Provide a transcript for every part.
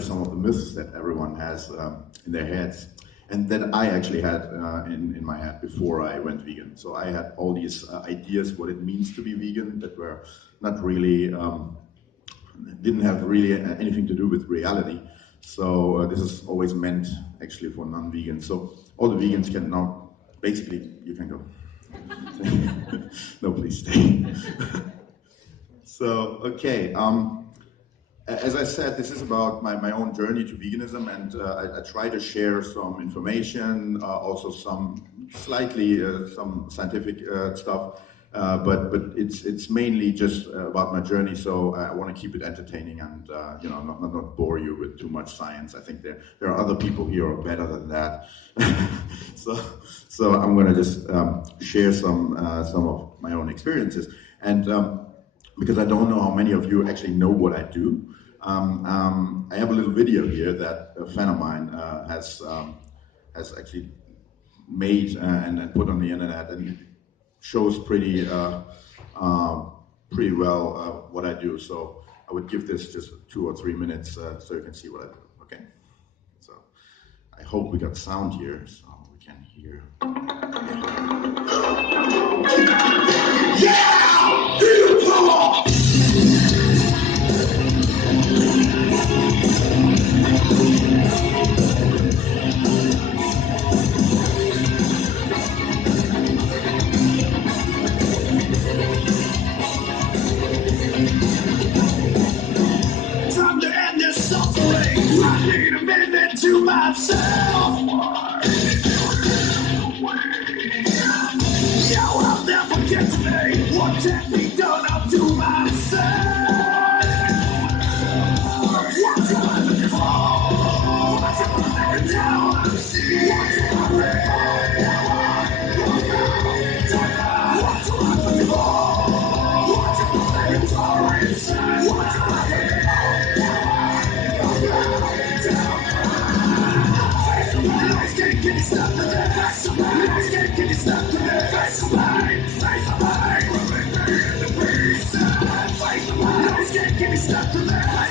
shatter some of the myths that everyone has in their heads, and that I actually had in my head before I went vegan. So I had all these ideas what it means to be vegan that were not really, didn't have really anything to do with reality. So this is always meant actually for non-vegans. So all the vegans can now, basically, you can go. No, please stay. So, okay. As I said, this is about my own journey to veganism, and I try to share some information, also some slightly some scientific stuff, but it's mainly just about my journey. So I want to keep it entertaining and not bore you with too much science. I think there are other people here who are better than that. so I'm going to just share some of my own experiences, and because I don't know how many of you actually know what I do. I have a little video here that a friend of mine has actually made and put on the internet, and it shows pretty well what I do. So I would give this just 2 or 3 minutes so you can see what I do. Okay. So I hope we got sound here so we can hear. Yeah! Beautiful! Time to end this suffering. I need a minute to myself. Yeah, I'll never get to me. What can be done up to myself? What do I live for? What do I live down? What do I What do I live for? What do I live for inside? What do I live for? Can't get stuck with that. Can't get stuck with that. Face of mine. Can't get stuck with that.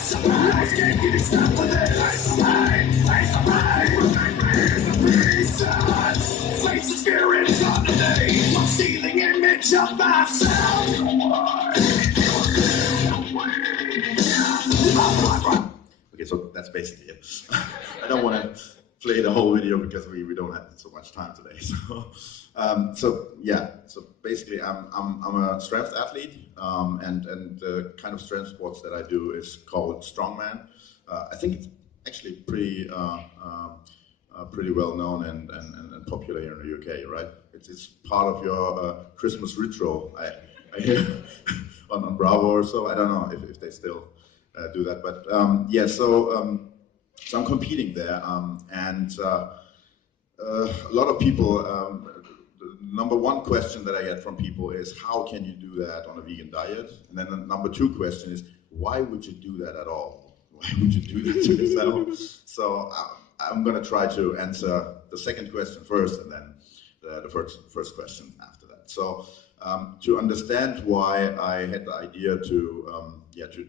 Can't get stuck with that. Face of spirit underneath. I'm stealing image of myself. Okay, so that's basically it. I don't want to play the whole video because we don't have so much time today. So basically I'm a strength athlete, and the kind of strength sports that I do is called strongman. I think it's actually pretty well known and popular here in the UK, right? It's part of your Christmas ritual. I hear on Bravo or so. I don't know if they still do that, but so I'm competing there, and a lot of people, the number one question that I get from people is, how can you do that on a vegan diet? And then the number two question is, why would you do that at all? Why would you do that to yourself? So I'm going to try to answer the second question first, and then the first question after that. So to understand why I had the idea to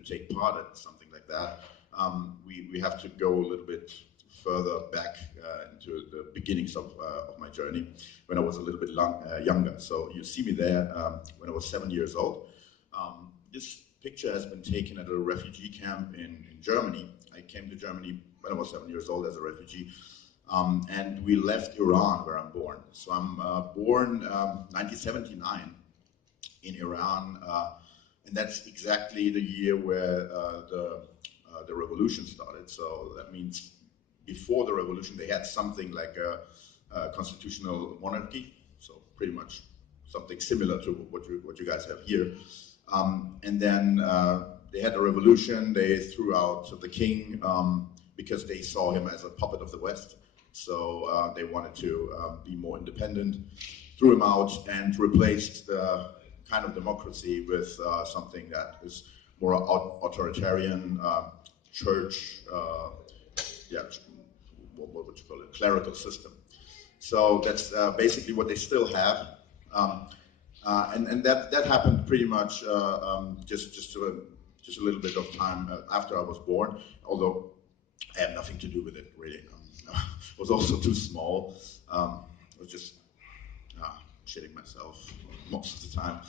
take part in something like that, we have to go a little bit further back into the beginnings of my journey when I was a little bit younger. So you see me there when I was 7 years old. This picture has been taken at a refugee camp in Germany. I came to Germany when I was 7 years old as a refugee. And we left Iran, where I'm born. So I'm born 1979 in Iran, and that's exactly the year where the revolution started. So that means before the revolution, they had something like a constitutional monarchy. So pretty much something similar to what you guys have here. And then they had a revolution. They threw out the king because they saw him as a puppet of the West. So they wanted to be more independent, threw him out, and replaced the kind of democracy with something that is more authoritarian, church, what would you call it, clerical system. So that's basically what they still have. And that happened pretty much just a little bit of time after I was born, although I had nothing to do with it, really. I was also too small. I was just shitting myself most of the time,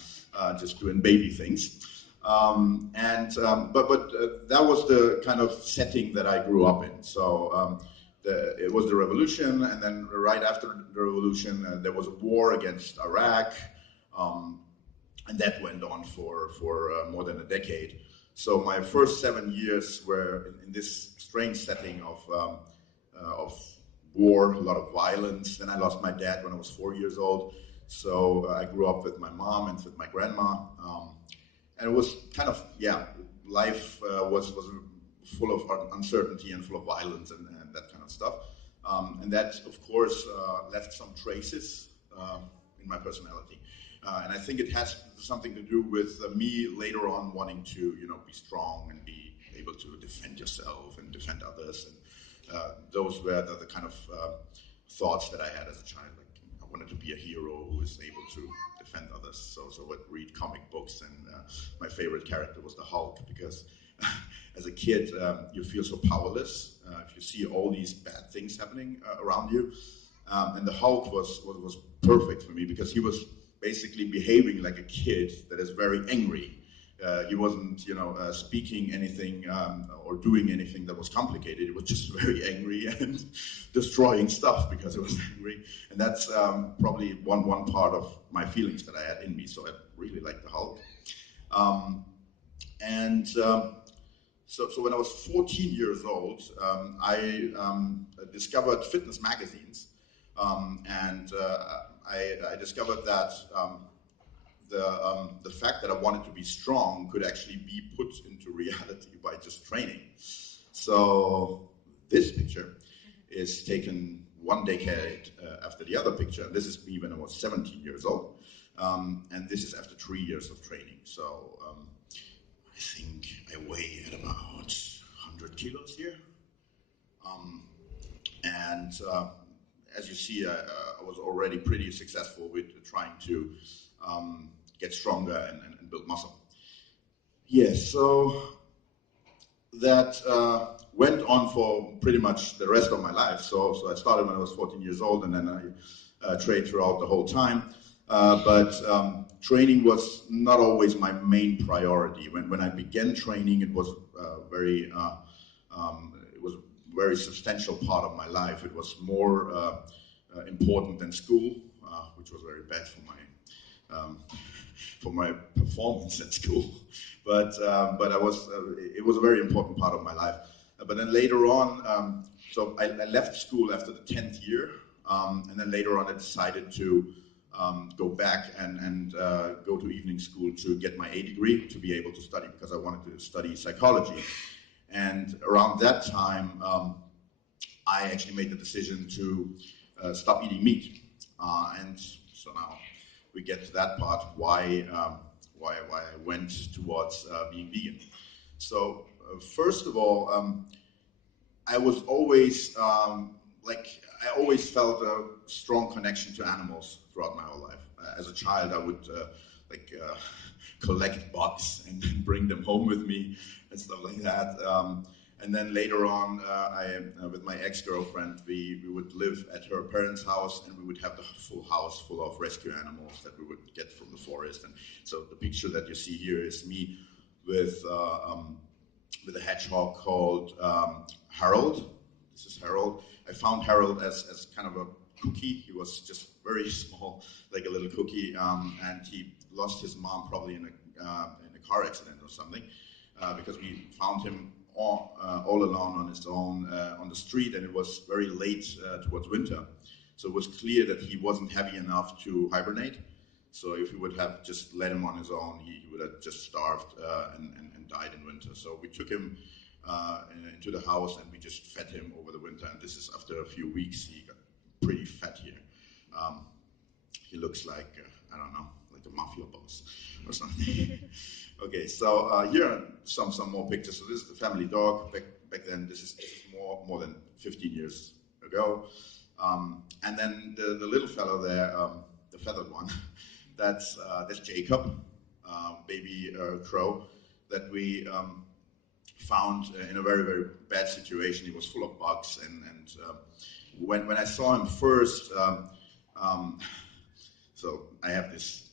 just doing baby things. But that was the kind of setting that I grew up in. So it was the revolution, and then right after the revolution, there was a war against Iraq, and that went on for more than a decade. So my first 7 years were in this strange setting of war, a lot of violence. Then I lost my dad when I was 4 years old. So I grew up with my mom and with my grandma. And it was kind of, life was full of uncertainty and full of violence and that kind of stuff. And that, of course, left some traces in my personality. And I think it has something to do with me later on wanting to, be strong and be able to defend yourself and defend others. And those were the kind of thoughts that I had as a child. Like, I wanted to be a hero who is able to defend others. So I would read comic books, and my favorite character was the Hulk, because as a kid, you feel so powerless if you see all these bad things happening around you. And the Hulk was perfect for me, because he was basically behaving like a kid that is very angry. He wasn't, speaking anything or doing anything that was complicated. He was just very angry and destroying stuff because he was angry. And that's probably one part of my feelings that I had in me. So I really liked the Hulk. So when I was 14 years old, I discovered fitness magazines, and I discovered that the fact that I wanted to be strong could actually be put into reality by just training. So this picture is taken one decade after the other picture. And this is me when I was 17 years old. And this is after 3 years of training. So I think I weigh at about 100 kilos here. And as you see, I was already pretty successful with trying to get stronger and build muscle. Yes, so that went on for pretty much the rest of my life. So I started when I was 14 years old, and then I trained throughout the whole time. But training was not always my main priority. When I began training, it was it was a very substantial part of my life. It was more important than school, which was very bad for my performance at school. But it was a very important part of my life. But then later on, so I left school after the 10th year, and then later on I decided to go back and go to evening school to get my A degree, to be able to study, because I wanted to study psychology. And around that time, I actually made the decision to stop eating meat. And so now we get to that part, why I went towards being vegan. So first of all, I was always I always felt a strong connection to animals throughout my whole life. As a child, I would collect bugs and bring them home with me and stuff like that. And then later on, with my ex-girlfriend, we would live at her parents' house, and we would have the full house full of rescue animals that we would get from the forest. And so the picture that you see here is me with a hedgehog called Harold. This is Harold. I found Harold as kind of a cookie. He was just very small, like a little cookie, and he lost his mom probably in a car accident or something, because we found him all alone on his own on the street, and it was very late towards winter. So it was clear that he wasn't heavy enough to hibernate. So if we would have just let him on his own, he would have just starved and died in winter. So we took him into the house, and we just fed him over the winter. And this is after a few weeks. He got pretty fat here. He looks like, I don't know, like a mafia boss or something. Okay, so here are some more pictures. So this is the family dog. Back then, this is more than 15 years ago. And then the little fellow there, the feathered one, that's Jacob, baby crow, that we found in a very, very bad situation. He was full of bugs, and when I saw him first, so I have this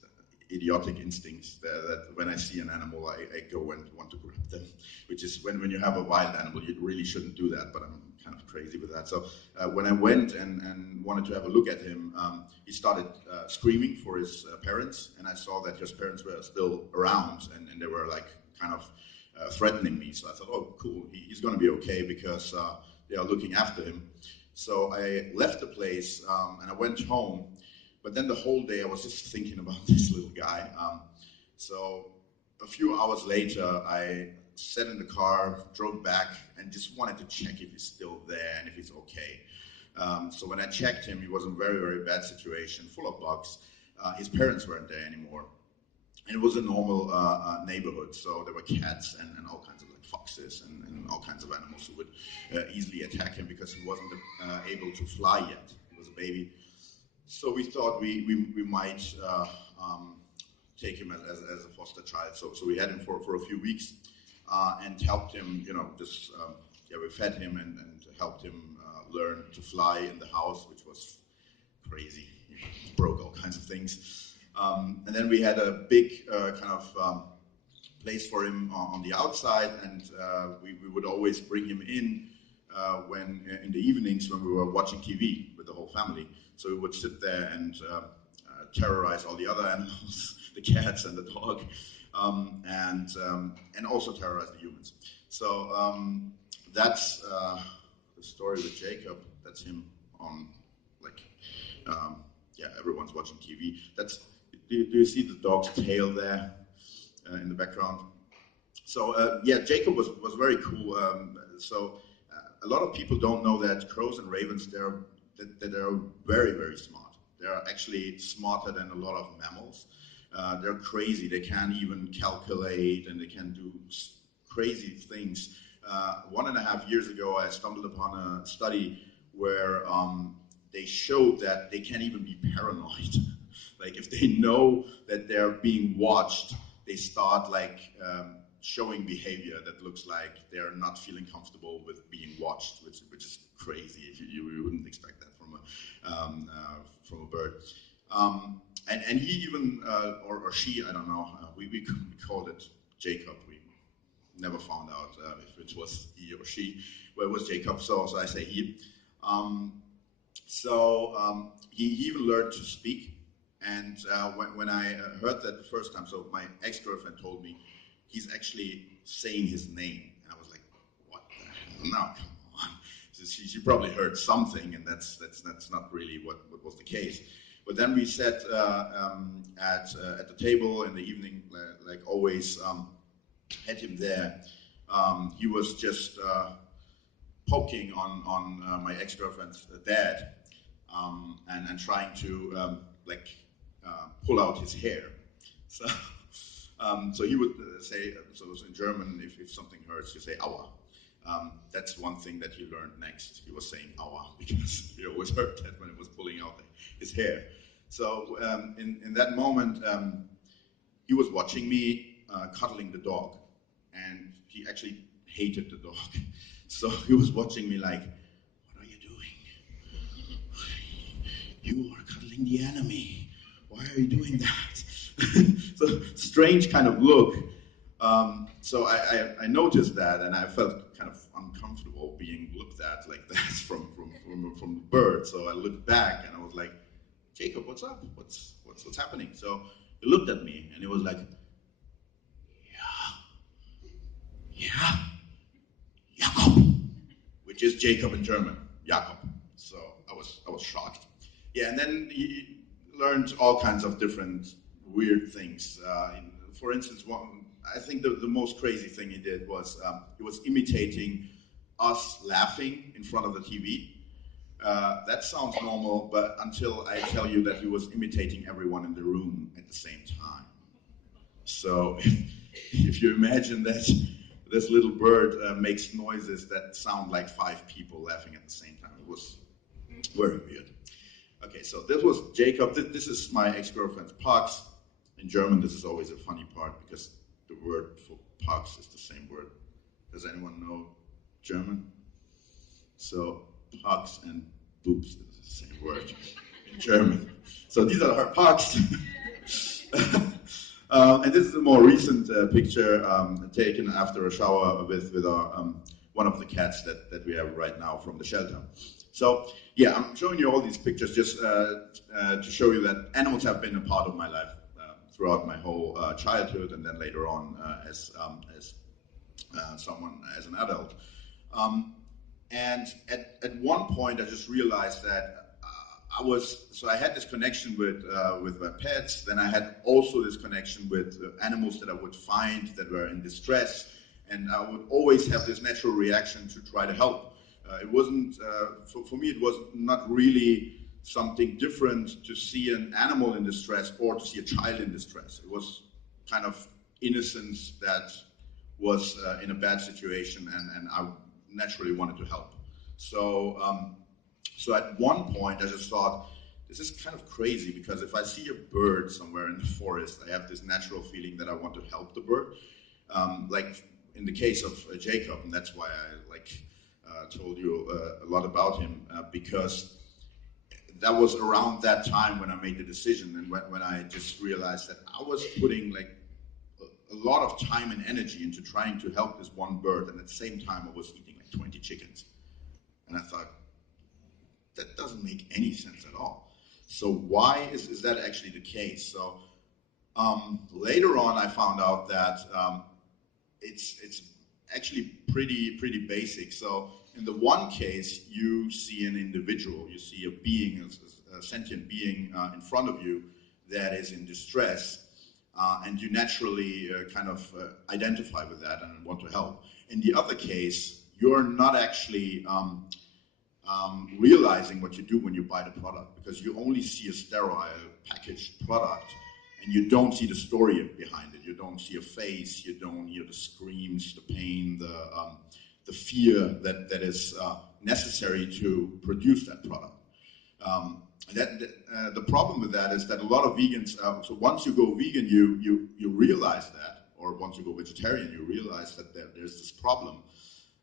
idiotic instincts that when I see an animal, I go and want to grab them, which is when you have a wild animal, you really shouldn't do that, but I'm kind of crazy with that. So when I went and wanted to have a look at him, he started screaming for his parents, and I saw that his parents were still around, and they were like kind of threatening me. So I thought, oh, cool, he's going to be okay because they are looking after him. So I left the place and I went home. But then the whole day I was just thinking about this little guy. So a few hours later, I sat in the car, drove back, and just wanted to check if he's still there and if he's okay. So when I checked him, he was in a very, very bad situation, full of bugs. His parents weren't there anymore. And it was a normal neighborhood, so there were cats and all kinds of like foxes and all kinds of animals who would easily attack him because he wasn't able to fly yet. He was a baby. So we thought we might take him as a foster child. So we had him for a few weeks and helped him, just we fed him and helped him learn to fly in the house, which was crazy. He broke all kinds of things. And then we had a big kind of place for him on the outside, and we would always bring him in when in the evenings when we were watching TV with the whole family. So we would sit there and terrorize all the other animals, the cats and the dog, and also terrorize the humans. So that's the story with Jacob. That's him on everyone's watching TV. Do you see the dog's tail there in the background? So Jacob was very cool. A lot of people don't know that crows and ravens they're very, very smart. They're actually smarter than a lot of mammals. They're crazy. They can even calculate and they can do crazy things. 1.5 years ago, I stumbled upon a study where they showed that they can even be paranoid. Like if they know that they're being watched, they start showing behavior that looks like they're not feeling comfortable with being watched, which is crazy. You wouldn't expect that from a bird. And he even or she, I don't know. We called it Jacob. We never found out if it was he or she. Well, it was Jacob, so I say he. He even learned to speak. And when I heard that the first time, so my ex-girlfriend told me, he's actually saying his name. And I was like, what the hell? No, come on. So she probably heard something, and that's not really what was the case. But then we sat at the table in the evening, like always, had him there. He was just poking on my ex-girlfriend's dad and trying to pull out his hair. So he would say, so in German, if something hurts, you say aua. That's one thing that he learned next. He was saying aua because he always heard that when it was pulling out his hair. So in that moment, he was watching me cuddling the dog, and he actually hated the dog. So he was watching me like, what are you doing? You are cuddling the enemy. Why are you doing that? So strange kind of look. So I noticed that, and I felt kind of uncomfortable being looked at like that from the bird. So I looked back, and I was like, Jacob, what's up? What's happening? So he looked at me, and he was like, yeah, Jakob, which is Jacob in German, Jakob. So I was shocked. Yeah, and then he learned all kinds of different weird things. For instance, I think the most crazy thing he did was he was imitating us laughing in front of the TV. That sounds normal, but until I tell you that he was imitating everyone in the room at the same time. So if you imagine that this little bird makes noises that sound like 5 people laughing at the same time, it was very weird. Okay, so this was Jacob. This is my ex-girlfriend's Pax. In German, this is always a funny part because the word for Pax is the same word Does anyone know German? So pugs and boobs is the same word in German. So these are her pugs. And this is a more recent picture taken after a shower with our, one of the cats that we have right now from the shelter. So yeah, I'm showing you all these pictures just to show you that animals have been a part of my life throughout my whole childhood, and then later on as an adult. And at one point, I just realized that I had this connection with my pets. Then I had also this connection with animals that I would find that were in distress, and I would always have this natural reaction to try to help. It wasn't for me. It was not really something different to see an animal in distress or to see a child in distress. It was kind of innocence that was in a bad situation, and I naturally wanted to help. So, so at one point, I just thought, this is kind of crazy, because if I see a bird somewhere in the forest, I have this natural feeling that I want to help the bird. Like in the case of Jacob, and that's why I told you a lot about him, because that was around that time when I made the decision, and when I just realized that I was putting like a lot of time and energy into trying to help this one bird, and at the same time I was eating like 20 chickens. And I thought, that doesn't make any sense at all. So why is that actually the case? So later on I found out that it's actually pretty basic. So in the one case, you see an individual, you see a being, a sentient being in front of you that is in distress, and you naturally kind of identify with that and want to help. In the other case, you're not actually realizing what you do when you buy the product, because you only see a sterile packaged product and you don't see the story behind it. You don't see a face, you don't hear the screams, the pain, the fear that is necessary to produce that product. The problem with that is that a lot of vegans, so once you go vegan, you realize that, or once you go vegetarian, you realize that there's this problem.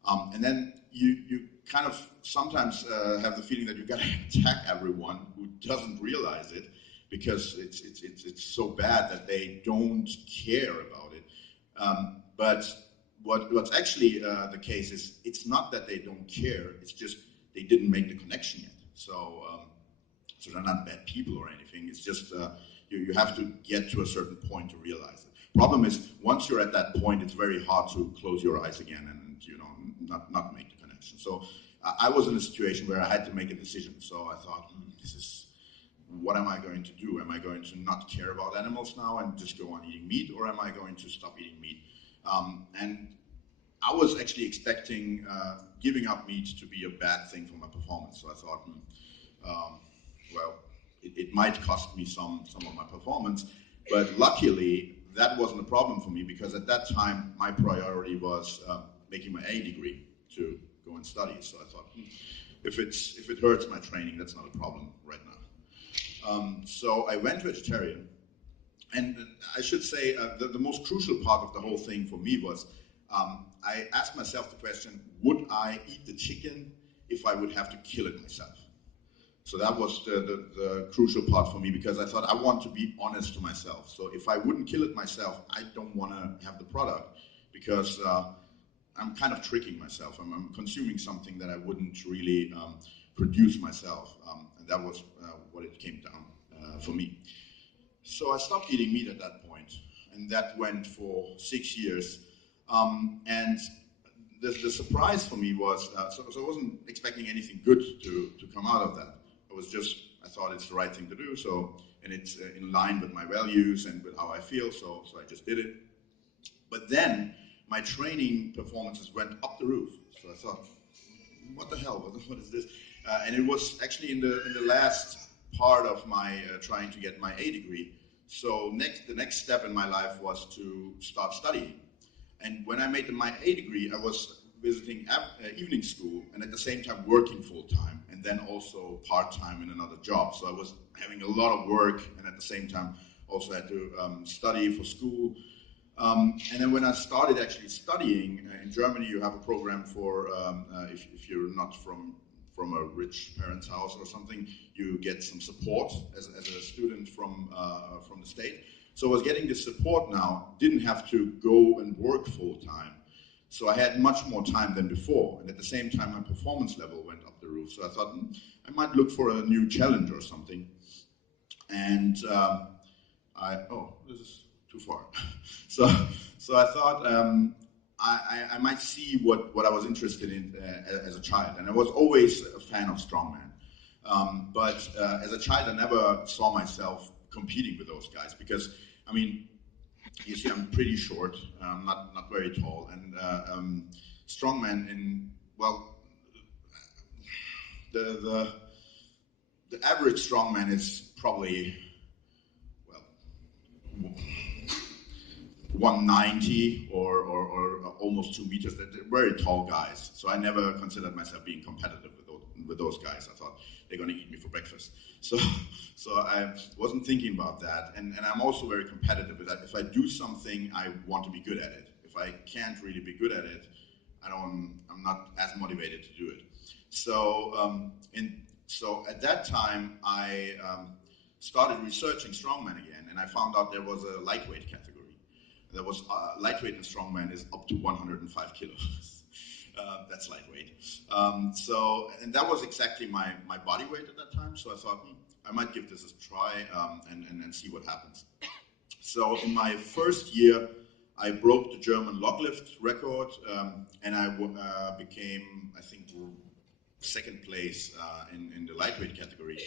And then you kind of sometimes have the feeling that you got to attack everyone who doesn't realize it, because it's so bad that they don't care about it. But what's actually the case is, it's not that they don't care, it's just they didn't make the connection yet. So they're not bad people or anything. It's just you have to get to a certain point to realize it. Problem is, once you're at that point, it's very hard to close your eyes again and not make the connection. So I was in a situation where I had to make a decision. So I thought, what am I going to do? Am I going to not care about animals now and just go on eating meat, or am I going to stop eating meat? And I was actually expecting giving up meat to be a bad thing for my performance. So I thought, well, it might cost me some of my performance, but luckily that wasn't a problem for me, because at that time my priority was making my A degree to go and study. So I thought, if it hurts my training, that's not a problem right now. So I went vegetarian, and I should say the most crucial part of the whole thing for me was I asked myself the question, would I eat the chicken if I would have to kill it myself? So that was the crucial part for me, because I thought I want to be honest to myself. So if I wouldn't kill it myself, I don't want to have the product, because I'm kind of tricking myself. I'm consuming something that I wouldn't really produce myself. And that was what it came down for me. So I stopped eating meat at that point, and that went for 6 years. And the surprise for me was, so I wasn't expecting anything good to come out of that. I thought it's the right thing to do, and it's in line with my values and with how I feel, so I just did it. But then my training performances went up the roof. So I thought, what the hell, what is this? And it was actually in the last part of my trying to get my A degree. So the next step in my life was to start studying. And when I made my A degree, I was visiting evening school and at the same time working full-time, and then also part-time in another job. So I was having a lot of work, and at the same time also had to study for school. And then when I started actually studying in Germany, you have a program for if you're not from a rich parent's house or something, you get some support as a student from the state. So I was getting this support now, didn't have to go and work full time. So I had much more time than before, and at the same time my performance level went up the roof. So I thought I might look for a new challenge or something. And this is too far. so I thought I might see what I was interested in as a child, and I was always a fan of strongman. But as a child, I never saw myself competing with those guys because, I mean, you see, I'm pretty short, not very tall, and strongman the average strongman is probably 190 or almost 2 meters. They're very tall guys. So I never considered myself being competitive with those guys. I thought they're going to eat me for breakfast. So I wasn't thinking about that. And I'm also very competitive with that. If I do something, I want to be good at it. If I can't really be good at it, I'm not as motivated to do it. So at that time, I started researching strongman again, and I found out there was a lightweight category. There was lightweight and strongman is up to 105 kilos. That's lightweight. And that was exactly my body weight at that time. So I thought I might give this a try and see what happens. So in my first year, I broke the German log lift record, and I became, I think, second place in the lightweight category.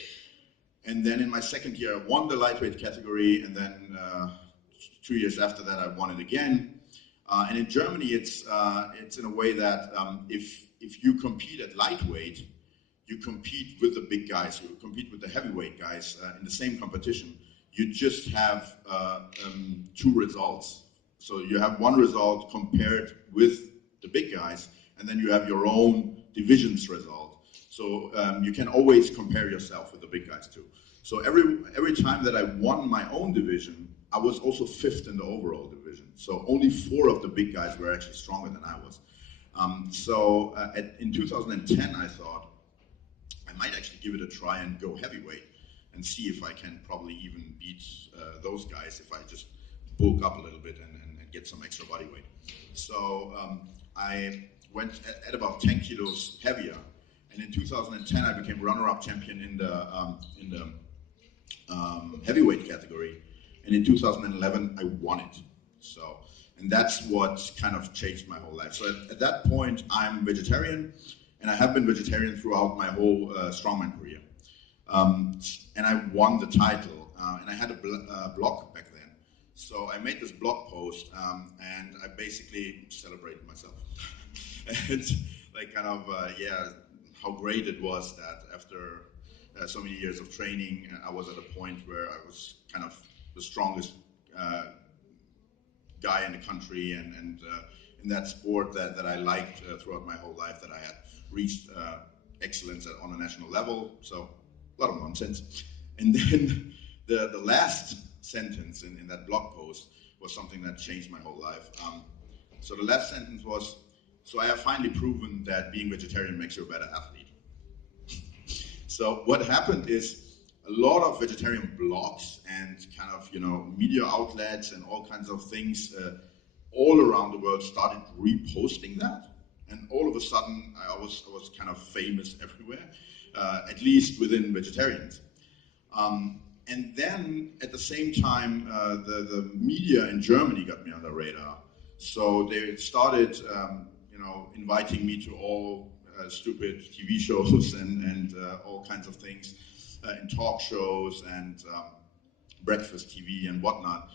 And then in my second year, I won the lightweight category, and then 2 years after that, I won it again. And in Germany, it's in a way that if you compete at lightweight, you compete with the big guys, you compete with the heavyweight guys in the same competition. You just have two results. So you have one result compared with the big guys, and then you have your own division's result. So you can always compare yourself with the big guys too. So every time that I won my own division, I was also fifth in the overall division. So only 4 of the big guys were actually stronger than I was. In 2010, I thought I might actually give it a try and go heavyweight and see if I can probably even beat those guys if I just bulk up a little bit and get some extra body weight. So I went at about 10 kilos heavier. And in 2010, I became runner-up champion in the heavyweight category. And in 2011, I won it. And that's what kind of changed my whole life. So at that point, I'm vegetarian, and I have been vegetarian throughout my whole strongman career. And I won the title, and I had a blog back then. So I made this blog post, and I basically celebrated myself. And like kind of, how great it was that after so many years of training, I was at a point where I was kind of the strongest guy in the country, and in that sport that I liked throughout my whole life, that I had reached excellence on a national level. So a lot of nonsense. And then the last sentence in that blog post was something that changed my whole life. So the last sentence was, so I have finally proven that being vegetarian makes you a better athlete. So what happened is a lot of vegetarian blogs and kind of, media outlets and all kinds of things all around the world started reposting that. And all of a sudden, I was kind of famous everywhere, at least within vegetarians. And then at the same time, the media in Germany got me on the radar. So they started, inviting me to all stupid TV shows and all kinds of things in talk shows and breakfast TV and whatnot.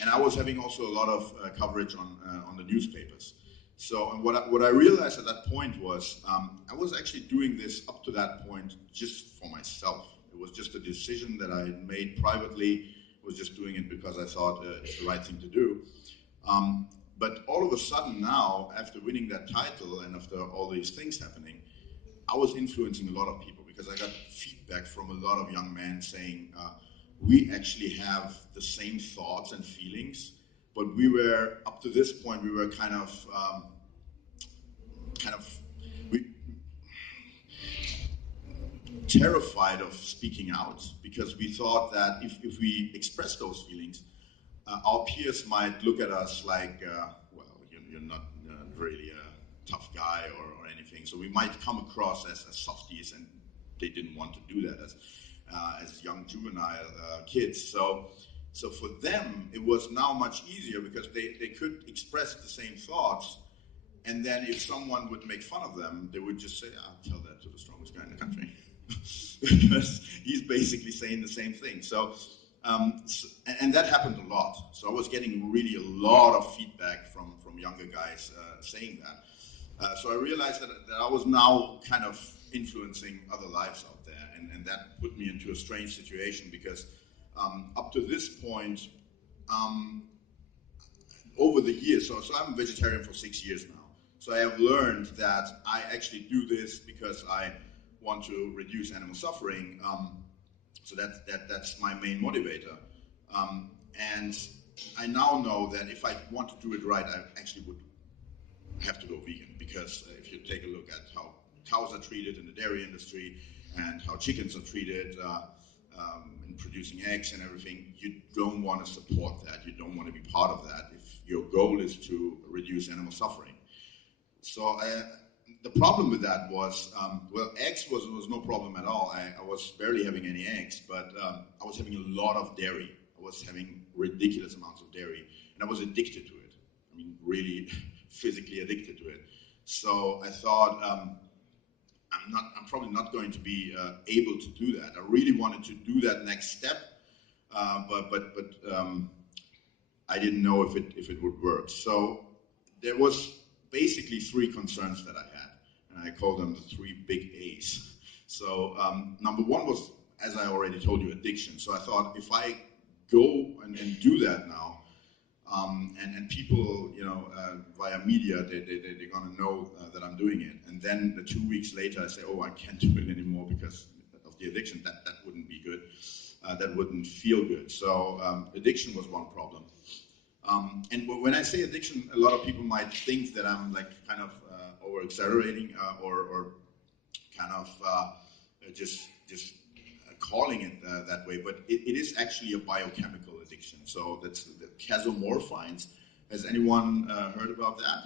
And I was having also a lot of coverage on the newspapers. So and what I realized at that point was I was actually doing this up to that point just for myself. It was just a decision that I made privately. I was just doing it because I thought it's the right thing to do. But all of a sudden now, after winning that title and after all these things happening, I was influencing a lot of people because I got feedback from a lot of young men saying, we actually have the same thoughts and feelings, but we were, up to this point, we were we, terrified of speaking out, because we thought that if we express those feelings, our peers might look at us like, well, you're not really a tough guy or anything. So we might come across as softies, and they didn't want to do that as young juvenile kids. So for them, it was now much easier, because they could express the same thoughts, and then if someone would make fun of them, they would just say, I'll tell that to the strongest guy in the country. Because he's basically saying the same thing. And that happened a lot. So I was getting really a lot of feedback from younger guys saying that. So I realized that I was now kind of influencing other lives out there, and that put me into a strange situation, because up to this point, over the years, so I'm a vegetarian for 6 years now. So I have learned that I actually do this because I want to reduce animal suffering. So that's my main motivator. And I now know that if I want to do it right, I actually would have to go vegan, because if you take a look at how cows are treated in the dairy industry and how chickens are treated in producing eggs and everything, you don't want to support that. You don't want to be part of that if your goal is to reduce animal suffering. So the problem with that was, well, eggs was no problem at all. I was barely having any eggs, but I was having a lot of dairy. I was having ridiculous amounts of dairy, and I was addicted to it. I mean, really physically addicted to it. So I thought, I'm probably not going to be able to do that. I really wanted to do that next step, but I didn't know if it would work. So there was basically 3 concerns that I had, and I call them the 3 big A's. So number 1 was, as I already told you, addiction. So I thought, if I go and do that now, and people, via media, they're gonna know that I'm doing it. And then 2 weeks later, I say, oh, I can't do it anymore because of the addiction. That wouldn't be good. That wouldn't feel good. So addiction was one problem. And when I say addiction, a lot of people might think that I'm like kind of over exaggerating or kind of just calling it that way, but it is actually a biochemical addiction. So that's the casomorphines. Has anyone heard about that?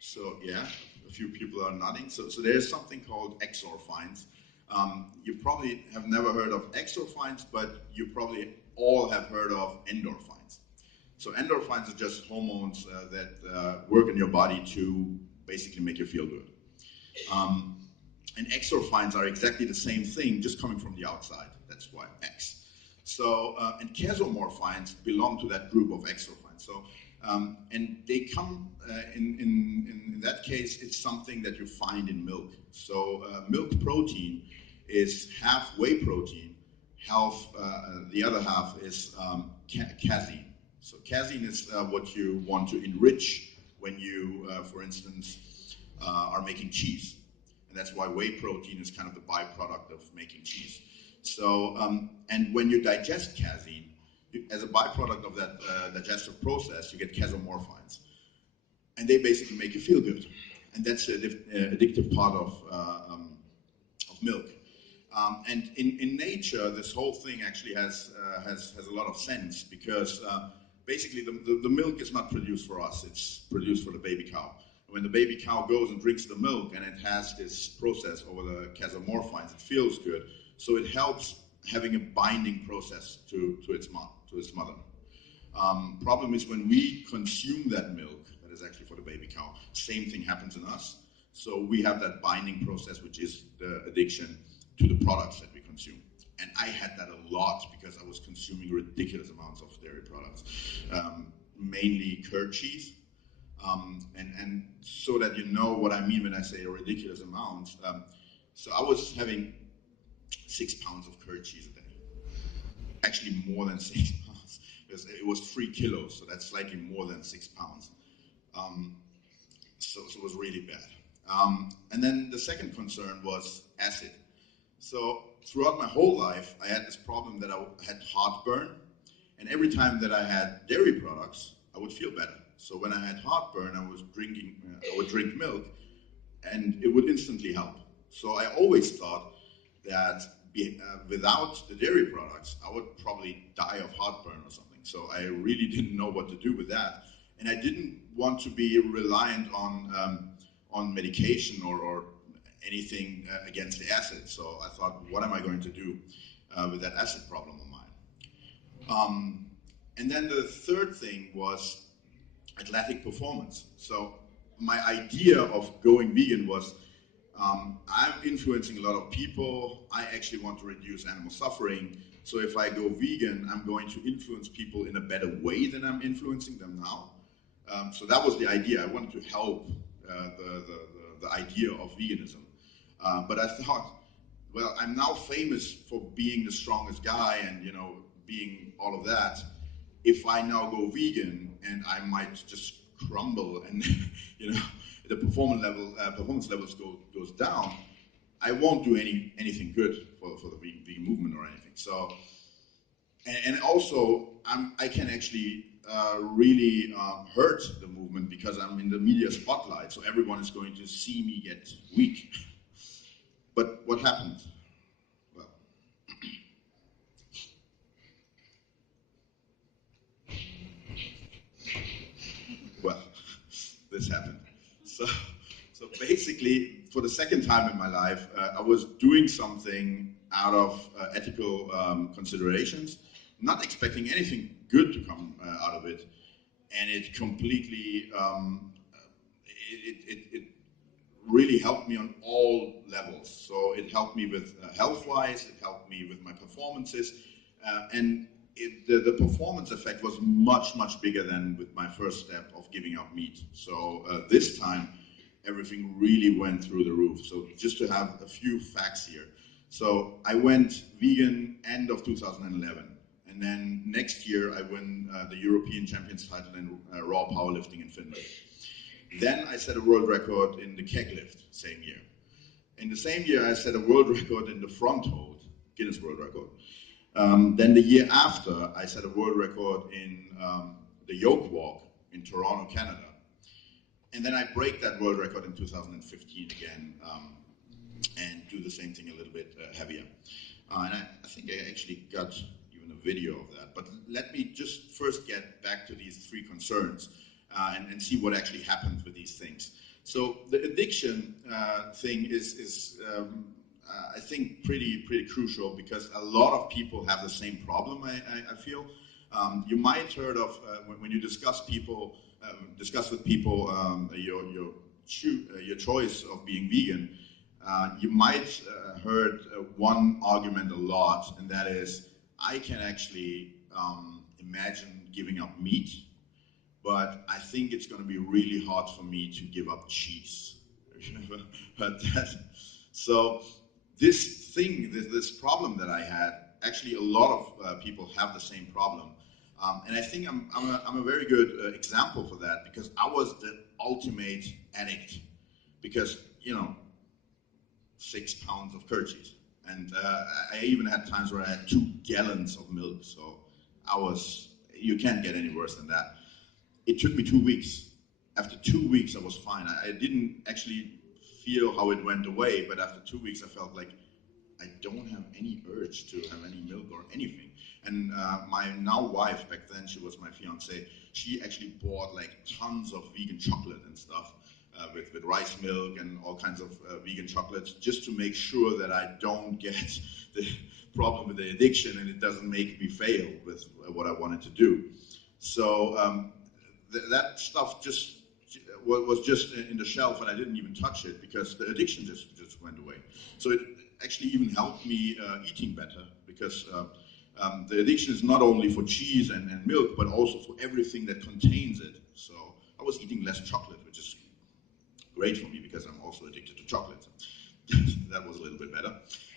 So yeah, a few people are nodding. So there's something called exorphines. You probably have never heard of exorphines, but you probably all have heard of endorphins. So endorphins are just hormones that work in your body to basically make you feel good. And exorphins are exactly the same thing, just coming from the outside. That's why X. So, and casomorphines belong to that group of exorphins. So, and they come, in that case, it's something that you find in milk. So milk protein is half whey protein, half, the other half is casein. So casein is what you want to enrich when you, for instance, are making cheese. And that's why whey protein is kind of the byproduct of making cheese. So, and when you digest casein, as a byproduct of that digestive process, you get casomorphines. And they basically make you feel good. And that's the addictive part of milk. And in nature, this whole thing actually has a lot of sense, because basically the milk is not produced for us, it's produced for the baby cow. When the baby cow goes and drinks the milk and it has this process over the casomorphines, it feels good. So it helps having a binding process to its mother. Problem is when we consume that milk, that is actually for the baby cow, same thing happens in us. So we have that binding process, which is the addiction to the products that we consume. And I had that a lot because I was consuming ridiculous amounts of dairy products, mainly curd cheese. And so that you know what I mean when I say a ridiculous amount, so I was having 6 pounds of curd cheese a day. Actually more than 6 pounds, because it was 3 kilos, so that's slightly more than 6 pounds. So it was really bad. And then the second concern was acid. So throughout my whole life, I had this problem that I had heartburn, and every time that I had dairy products, I would feel better. So when I had heartburn, I would drink milk, and it would instantly help. So I always thought that without the dairy products, I would probably die of heartburn or something. So I really didn't know what to do with that, and I didn't want to be reliant on medication or anything against acid. So I thought, what am I going to do with that acid problem of mine? And then the third thing was athletic performance. So my idea of going vegan was I'm influencing a lot of people. I actually want to reduce animal suffering. So if I go vegan, I'm going to influence people in a better way than I'm influencing them now. So that was the idea. I wanted to help the idea of veganism. But I thought, well, I'm now famous for being the strongest guy and, being all of that. If I now go vegan and I might just crumble and, the performance levels goes down, I won't do anything good for the vegan movement or anything. So, and also I can actually really hurt the movement because I'm in the media spotlight. So everyone is going to see me get weak. But what happened? Well, well, this happened. So, so basically, for the second time in my life, I was doing something out of ethical considerations, not expecting anything good to come out of it, and it completely it really helped me on all levels. So it helped me with health-wise, it helped me with my performances, and the performance effect was much, much bigger than with my first step of giving up meat. So this time, everything really went through the roof. So just to have a few facts here. So I went vegan end of 2011. And then next year, I win the European Champions title in raw powerlifting in Finland. Then I set a world record in the keg lift, same year. In the same year, I set a world record in the front hold, Guinness World Record. Then the year after, I set a world record in the yoke walk in Toronto, Canada. And then I break that world record in 2015 again and do the same thing a little bit heavier. And I think I actually got even a video of that. But let me just first get back to these three concerns and see what actually happens with these things. So the addiction thing is I think pretty crucial because a lot of people have the same problem. I feel you might heard of when you discuss with people your choice of being vegan. You might heard one argument a lot, and that is I can actually imagine giving up meat, but I think it's going to be really hard for me to give up cheese. But that, so this thing, this problem that I had, actually a lot of people have the same problem. And I think I'm a very good example for that because I was the ultimate addict because, 6 pounds of curd cheese. And I even had times where I had 2 gallons of milk. So you can't get any worse than that. It took me 2 weeks. After 2 weeks, I was fine. I didn't actually feel how it went away, but after 2 weeks, I felt like I don't have any urge to have any milk or anything. And my now wife, back then she was my fiance, she actually bought like tons of vegan chocolate and stuff with rice milk and all kinds of vegan chocolates just to make sure that I don't get the problem with the addiction and it doesn't make me fail with what I wanted to do. So that stuff just was just in the shelf and I didn't even touch it because the addiction just went away. So it actually even helped me eating better because the addiction is not only for cheese and milk, but also for everything that contains it. So I was eating less chocolate, which is great for me because I'm also addicted to chocolate. That was a little bit better.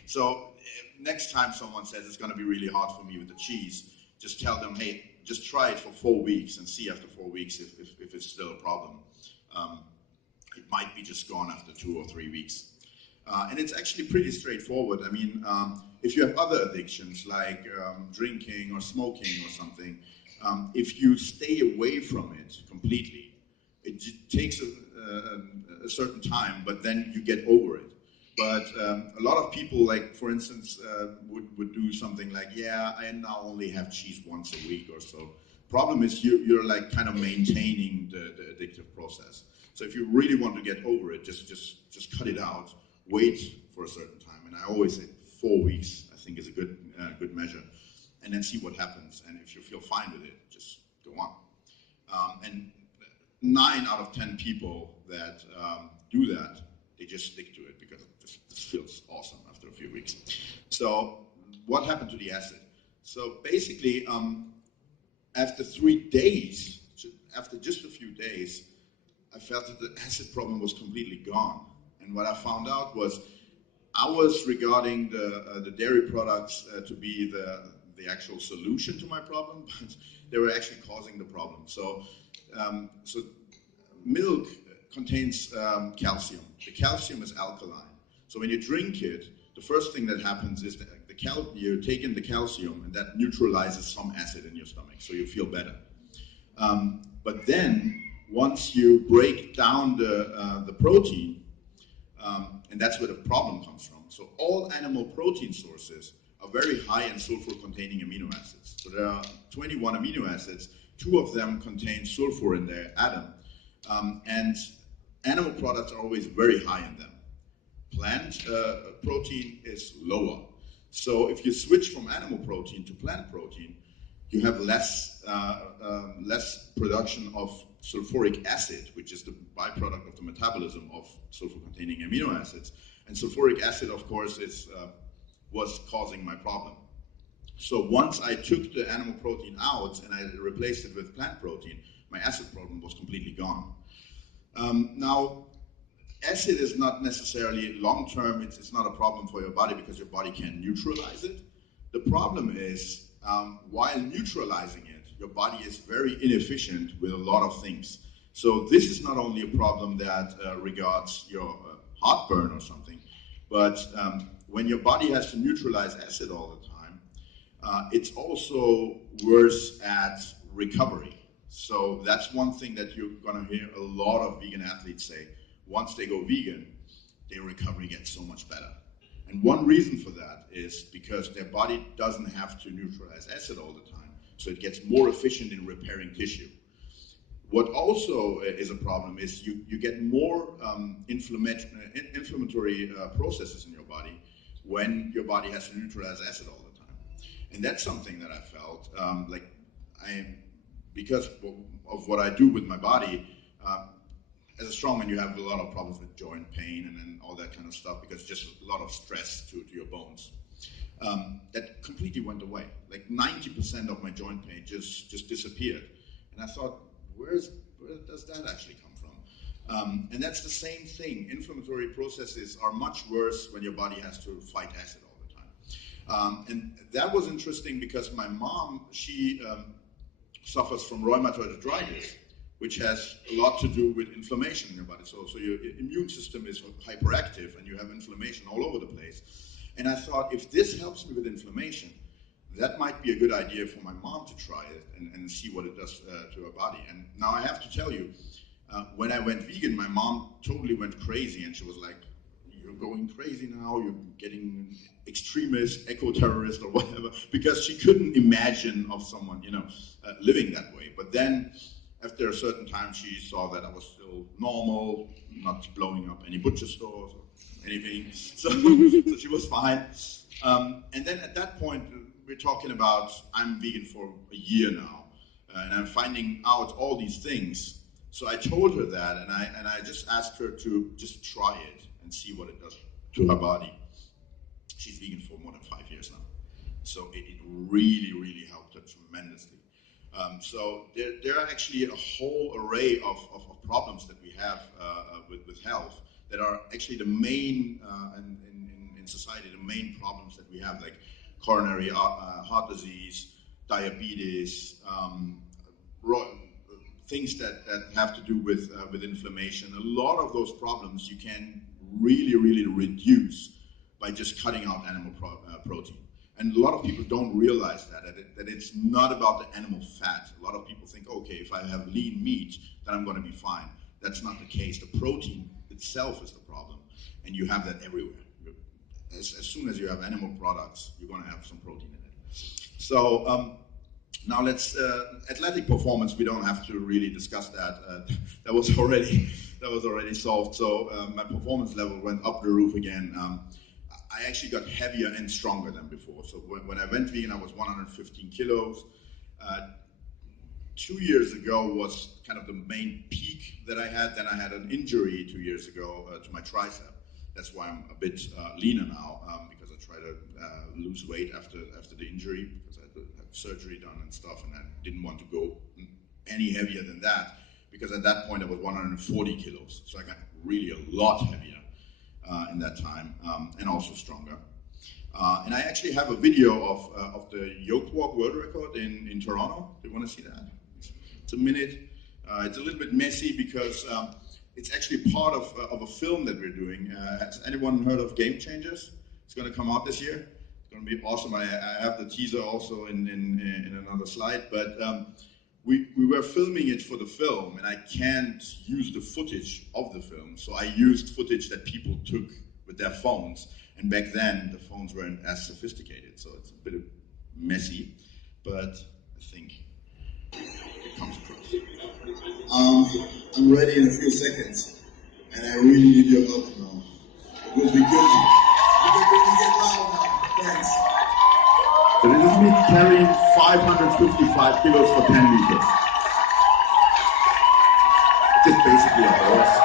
So next time someone says it's going to be really hard for me with the cheese, just tell them, hey, just try it for 4 weeks and see after 4 weeks if it's still a problem. It might be just gone after 2 or 3 weeks. And it's actually pretty straightforward. I mean, if you have other addictions like drinking or smoking or something, If you stay away from it completely, it takes a certain time, but then you get over it. But a lot of people, like for instance, would do something like, yeah, I now only have cheese once a week or so. Problem is you're like kind of maintaining the addictive process. So if you really want to get over it, just cut it out, wait for a certain time. And I always say 4 weeks, I think, is a good measure. And then see what happens. And if you feel fine with it, just go on. And 9 out of 10 people that do that, they just stick to it because it just feels awesome after a few weeks. So what happened to the acid? So basically, after 3 days, after just a few days, I felt that the acid problem was completely gone. And what I found out was I was regarding the dairy products to be the actual solution to my problem, but they were actually causing the problem. So milk contains calcium. The calcium is alkaline. So when you drink it, the first thing that happens is that you take in the calcium and that neutralizes some acid in your stomach, so you feel better. But then, once you break down the protein, and that's where the problem comes from. So all animal protein sources are very high in sulfur-containing amino acids. So there are 21 amino acids. 2 of them contain sulfur in their atom. And animal products are always very high in them. Plant protein is lower. So if you switch from animal protein to plant protein, you have less production of sulfuric acid, which is the byproduct of the metabolism of sulfur-containing amino acids. And sulfuric acid, of course, was causing my problem. So once I took the animal protein out and I replaced it with plant protein, my acid problem was completely gone. Now, acid is not necessarily long-term, it's not a problem for your body because your body can neutralize it. The problem is, while neutralizing it, your body is very inefficient with a lot of things. So this is not only a problem that regards your heartburn or something, but when your body has to neutralize acid all the time, it's also worse at recovery. So that's one thing that you're going to hear a lot of vegan athletes say. Once they go vegan, their recovery gets so much better. And one reason for that is because their body doesn't have to neutralize acid all the time, so it gets more efficient in repairing tissue. What also is a problem is you get more inflammatory processes in your body when your body has to neutralize acid all the time. And that's something that I felt, because of what I do with my body, as a strongman, you have a lot of problems with joint pain and then all that kind of stuff because just a lot of stress to your bones. That completely went away. Like 90% of my joint pain just disappeared. And I thought, where does that actually come from? And that's the same thing. Inflammatory processes are much worse when your body has to fight acid all the time. And that was interesting because my mom, she suffers from rheumatoid arthritis, which has a lot to do with inflammation in your body. So your immune system is hyperactive and you have inflammation all over the place. And I thought, if this helps me with inflammation, that might be a good idea for my mom to try it and see what it does to her body. And now I have to tell you, when I went vegan, my mom totally went crazy and she was like, you're going crazy now, you're getting extremist, eco-terrorist or whatever, because she couldn't imagine of someone, living that way. But then, after a certain time, she saw that I was still normal, not blowing up any butcher stores or anything, so she was fine. And then at that point, we're talking about, I'm vegan for a year now, and I'm finding out all these things. So I told her that, and I just asked her to just try it and see what it does to her body. She's vegan for more than 5 years now. So it really, really helped her tremendously. So there are actually a whole array of problems that we have with health that are actually the main, in society, the main problems that we have, like coronary heart disease, diabetes, things that have to do with inflammation. A lot of those problems you can really, really reduce by just cutting out animal protein. And a lot of people don't realize that it's not about the animal fat. A lot of people think, okay, if I have lean meat, then I'm going to be fine. That's not the case. The protein itself is the problem, and you have that everywhere. As soon as you have animal products, you're going to have some protein in it. So now let's athletic performance. We don't have to really discuss that. That was already solved. So my performance level went up the roof again. I actually got heavier and stronger than before. So when I went vegan, I was 115 kilos. 2 years ago was kind of the main peak that I had. Then I had an injury 2 years ago to my tricep. That's why I'm a bit leaner now, because I try to lose weight after the injury, because I had to have surgery done and stuff, and I didn't want to go any heavier than that, because at that point I was 140 kilos. So I got really a lot heavier in that time, and also stronger. And I actually have a video of the yoke walk world record in Toronto. Do you want to see that? It's a minute. It's a little bit messy because it's actually part of a film that we're doing. Has anyone heard of Game Changers? It's going to come out this year. It's going to be awesome. I have the teaser also in another slide. But we were filming it for the film, and I can't use the footage of the film. So I used footage that people took with their phones. And back then, the phones weren't as sophisticated. So it's a bit messy, but I think it comes across. I'm ready in a few seconds, and I really need your help now. It would be good because we can get loud now. Thanks. So this is me carrying 555 kilos for 10 meters. It's just basically a horse.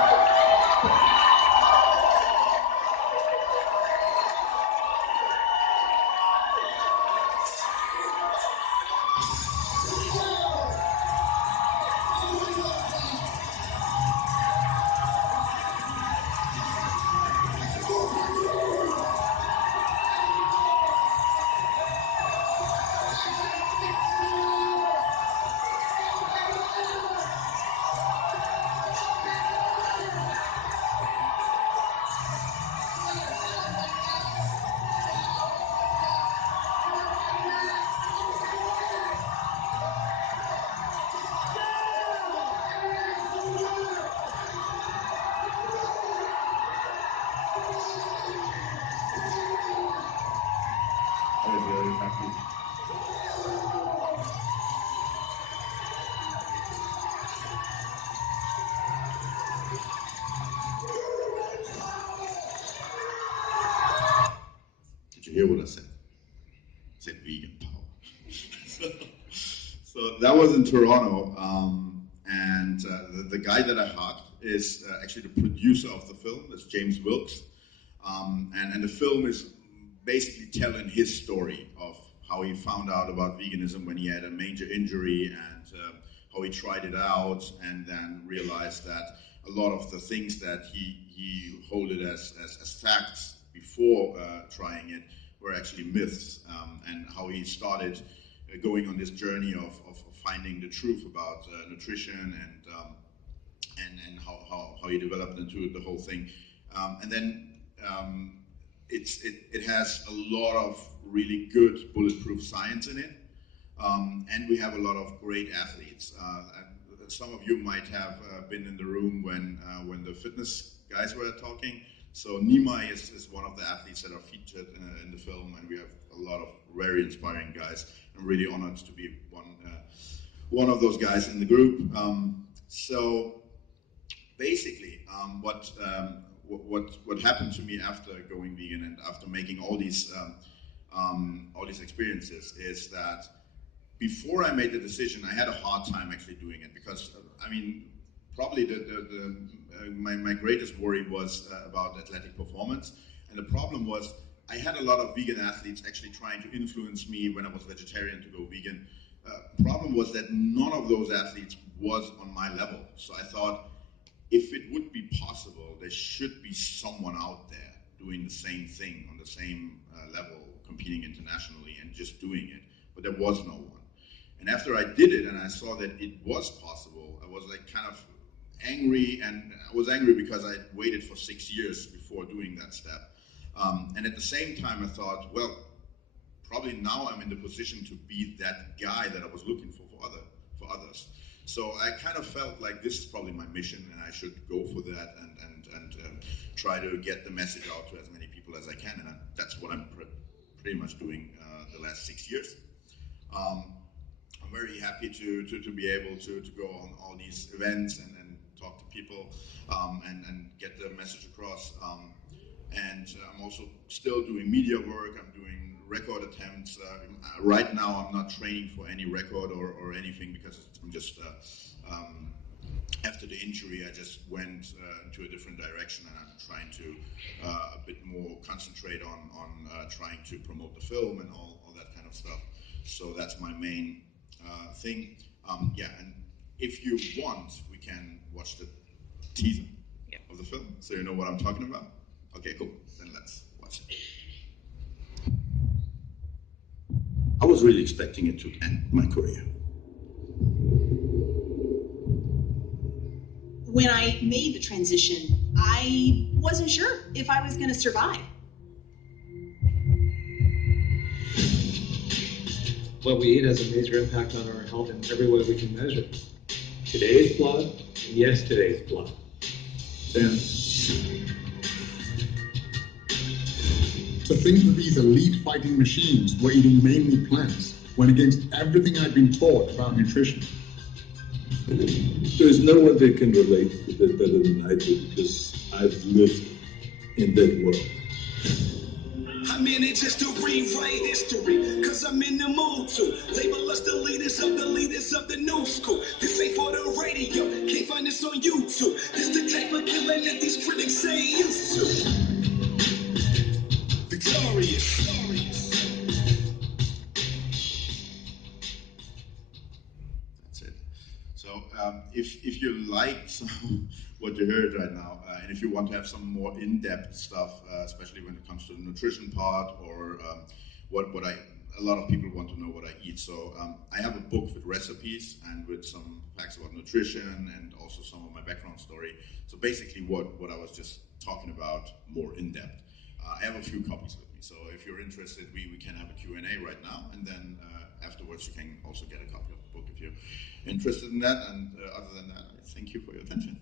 Did you hear what I said? I said vegan power. So that was in Toronto, and the guy that I hugged is actually the producer of the film. That's James Wilkes, and the film is basically telling his story of how he found out about veganism when he had a major injury, and how he tried it out, and then realized that a lot of the things that he holded as facts before trying it were actually myths, and how he started going on this journey of finding the truth about nutrition, and how he developed into the whole thing, and then it has a lot of really good bulletproof science in it, and we have a lot of great athletes. Some of you might have been in the room when the fitness guys were talking. So Nimai is one of the athletes that are featured in the film, and we have a lot of very inspiring guys. I'm really honored to be one of those guys in the group. So basically, what happened to me after going vegan and after making all these experiences is that before I made the decision, I had a hard time actually doing it, because I mean, probably my greatest worry was about athletic performance, and the problem was I had a lot of vegan athletes actually trying to influence me when I was vegetarian to go vegan. Problem was that none of those athletes was on my level, so I thought, if it would be possible, there should be someone out there doing the same thing on the same level, competing internationally and just doing it, but there was no one. And after I did it and I saw that it was possible, I was like kind of angry, and I was angry because I waited for 6 years before doing that step. And at the same time I thought, well, probably now I'm in the position to be that guy that I was looking for others. So I kind of felt like this is probably my mission, and I should go for that and try to get the message out to as many people as I can, and that's what I'm pretty much doing the last 6 years. I'm very happy to be able to go on all these events and talk to people and get the message across. And I'm also still doing media work. I'm doing record attempts. Right now, I'm not training for any record or anything because I'm just after the injury, I just went into a different direction, and I'm trying to a bit more concentrate on trying to promote the film and all that kind of stuff. So that's my main thing. Yeah, and if you want, we can watch the teaser of the film, so you know what I'm talking about. Okay, cool. Then let's watch it. I was really expecting it to end my career. When I made the transition, I wasn't sure if I was going to survive. What we eat has a major impact on our health in every way we can measure. Today's blood, and yesterday's blood. Then to think that these elite fighting machines were eating mainly plants went against everything I'd been taught about nutrition. There is no one that can relate to that better than I do, because I've lived in that world. I'm in it just to rewrite history, cause I'm in the mood to label us the leaders of the new school. This ain't for the radio, can't find this on YouTube. This the type of killing that these critics say used to. Victorious. That's it. So if you liked what you heard right now, and if you want to have some more in-depth stuff, especially when it comes to the nutrition part or a lot of people want to know what I eat. So I have a book with recipes and with some facts about nutrition and also some of my background story. So basically what I was just talking about more in-depth. I have a few copies with me. So if you're interested, we can have a Q&A right now, and then afterwards you can also get a copy of the book if you're interested in that. And other than that, I thank you for your attention.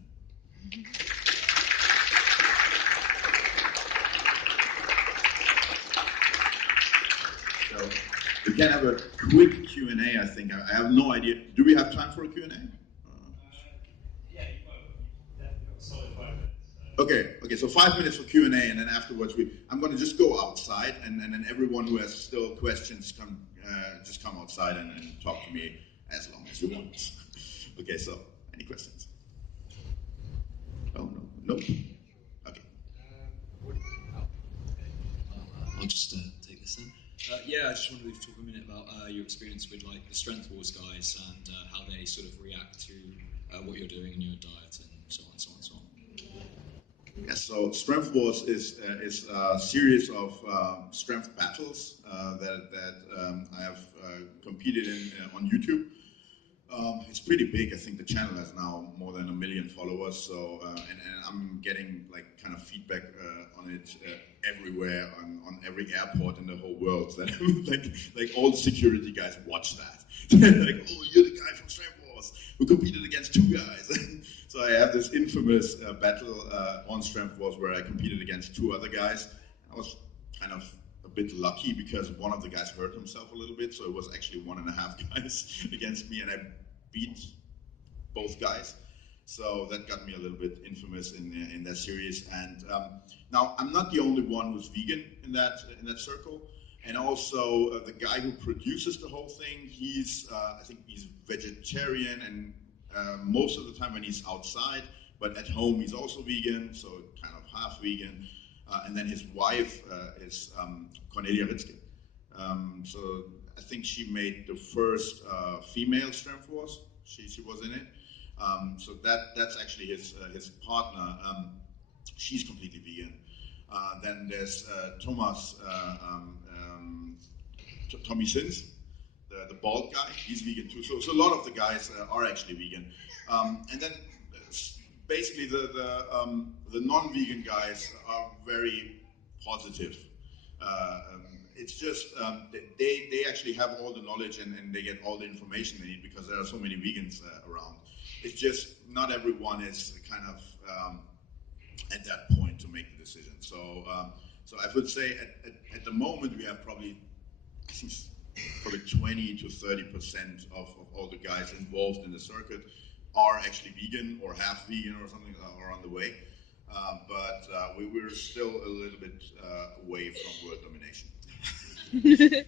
So we can have a quick Q&A, I think. I have no idea. Do we have time for a Q&A? Yeah, you both. Solid 5 minutes. Okay, so 5 minutes for Q&A, and then afterwards I'm going to just go outside, and then everyone who has still questions just come outside and talk to me as long as you want. Okay, so any questions? Oh, no. Okay. I'll just take this then. Yeah, I just wanted to talk a minute about your experience with like the Strength Wars guys and how they sort of react to what you're doing in your diet and so on, so on, so on. Yes, so Strength Wars is a series of strength battles that I have competed in on YouTube. It's pretty big. I think the channel has now more than 1 million followers. So and I'm getting like kind of feedback on it everywhere on every airport in the whole world. That like all the security guys watch that. Like, oh, you're the guy from Strength Wars who competed against 2 guys. So I have this infamous battle on Strength Wars where I competed against 2 other guys. I was kind of a bit lucky because one of the guys hurt himself a little bit, so it was actually 1.5 guys against me, and I beat both guys. So that got me a little bit infamous in that series. And now I'm not the only one who's vegan in that circle. And also the guy who produces the whole thing, he's I think he's vegetarian, and most of the time when he's outside, but at home he's also vegan, so kind of half vegan. And then his wife is Cornelia Ritzke. So I think she made the first female Strength Wars. She was in it. So that's actually his partner. She's completely vegan. Then there's Tommy Sins, the bald guy. He's vegan too. So a lot of the guys are actually vegan. And then basically the non-vegan guys are very positive it's just they actually have all the knowledge and they get all the information they need because there are so many vegans around. It's just not everyone is kind of at that point to make the decision. So so I would say at the moment we have probably 20 to 30% of all the guys involved in the circuit are actually vegan or half vegan or something, or on the way. But we're still a little bit away from world domination.